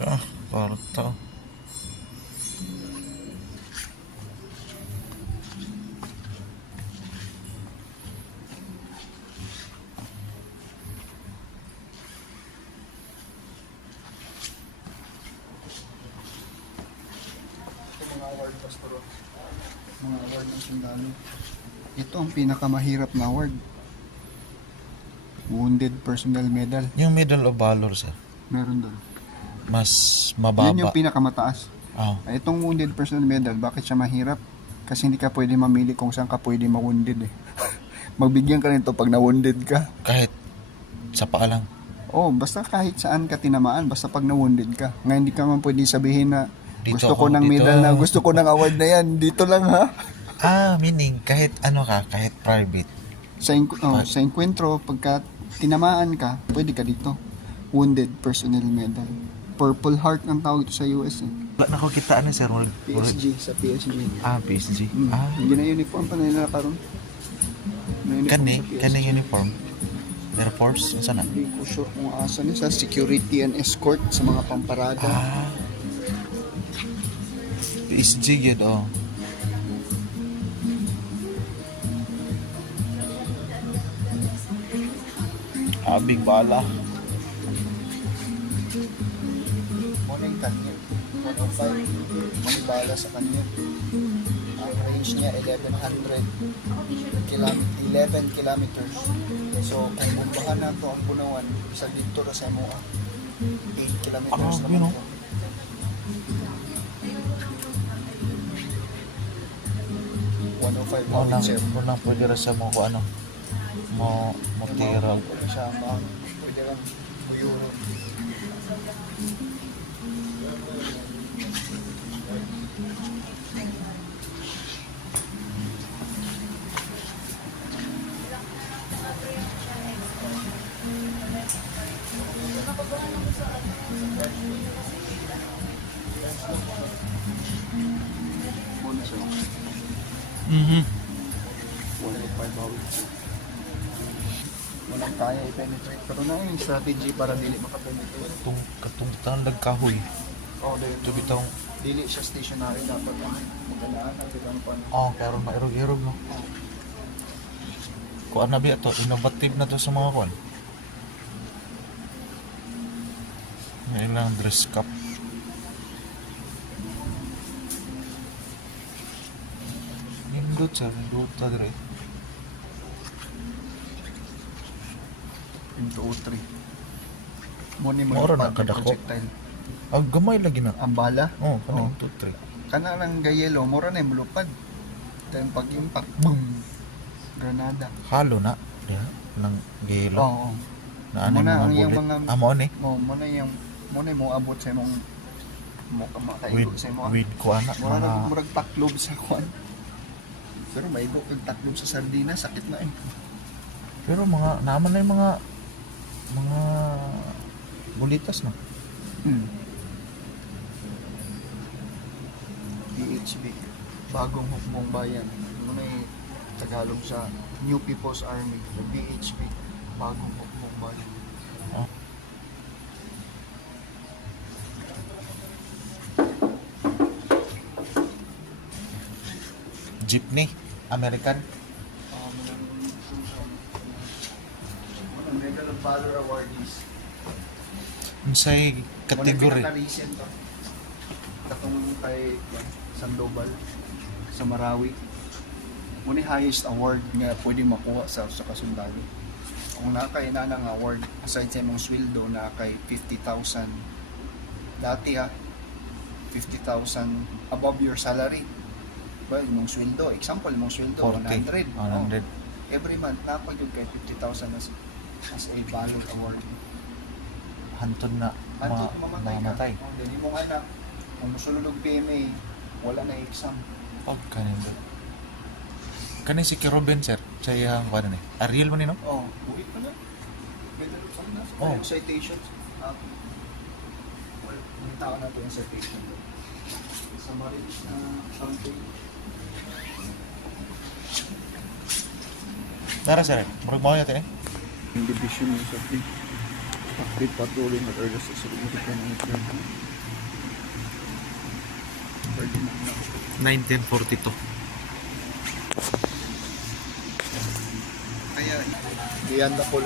Ah, kwarto. Ito mga award, Pastor. Mga award ng sundalo. Ito ang pinakamahirap na award. Wounded Personnel Medal. Yung Medal of Valor, sir. Meron doon. Mas Yan mababa. yung pinakamataas. Oh. Itong Wounded Personnel Medal, bakit siya mahirap? Kasi hindi ka pwede mamili kung saan ka pwede ma-wounded eh. Magbigyan ka nito pag na-wounded ka. Kahit sa paa lang. Oh, basta kahit saan ka tinamaan, basta pag na-wounded ka. Nga hindi ka man pwede sabihin na Dito gusto ko ako, ng dito. medal na, gusto ko ng award na yan, dito lang ha. Meaning, kahit ano ka, kahit private. Sa enkwentro, pagka tinamaan ka, pwede ka dito. Wounded Personnel Medal. Purple Heart ang tawag ito sa US eh. Wala na ko kita ano, sir. PSG, sa PSG. PSG. Hindi na uniform pa na nakaroon. Kani uniform. Air Force, saan na? Hindi ko sure kung asa niya. Sa security and escort sa mga pamparada. PSG yun, oh. Big bala. Muna yung kanya. 105. May bala sa kanya. Ang range niya 11 kilometers. So kung bumbahan na ito ang punawan, isa dito na sa MOA. 8 kilometers Ah, naman yun, oh. ito. 105 Mo lang, sir. pwede rin sa mga kung ano. Mo tira. Pwede siya pwede kang euro. Muna siya. 105 bawit. Walang kaya i-penetrate. Pero na yung strategy para dili makapenetrate. Katong tandag kahoy. Oh, dahil Ito bitang, dili siya stationary dapat magandaan ang tigampan. pero mairog-irog, no? Kuan na ba ito? Innovative na to sa mga kuan. May ilang dress cup. Nindot sir, nindot ta dire. Into O3. Muna mo Mura na yung kadako. projectile. Gamay lagi na. Ang bala. Oh, Oh. 1, 2, 3. Kana lang gayelo, mura na yung mulupad. Then pag impact, boom! Granada. Halo na. Diha, ng gelo. Oo. Oh, Na ano Muna ang mga iyang bullet. mga- Mo ni. muna mo abot sa imong mo makaigo With, sa imong. with kuan na. Mura na Mga, murag taklob sa kwan. Pero may igo kag taklob sa sardinas, sakit na eh. pero mga, naman na yung mga bulitas na. BHB, Bagong Hukbong Bayan. Muna yung Tagalog sa New People's Army, the BHB, Bagong Hukbong Bayan. Oh. Jeepney, American. Medal of Valor awardees. Unsay category? Pinaka-recent to. Katong kay Sandoval sa Marawi. Muna highest award nga pwede makuha sa kasundalo. Kung nakay na ng award, aside sa imong sweldo, nakay 50,000. Dati 50,000 above your salary. Well, imong sweldo, example, imong sweldo, 40, 100. 100. Every month, napag kay 50,000 as a valor award. Hantod na Anto mamatay ka. mamatay. Oh, dili mong anak, kung musulod og PMA, wala na exam. Kanin ba? Kanin si Kiroben sir. Siya ang kuan ni. Ariel man ni no? Oh, buhit pa na. Medal of Valor. Oh. Yung citations. Well, may tao na ito yung citation. Sa Marilis na campaign. Tara sir. Murag mao yata eh. Yung division yung sa Speed patrolling at early sa significant return. Ferdinand na. 1942. Kaya, iyan na ko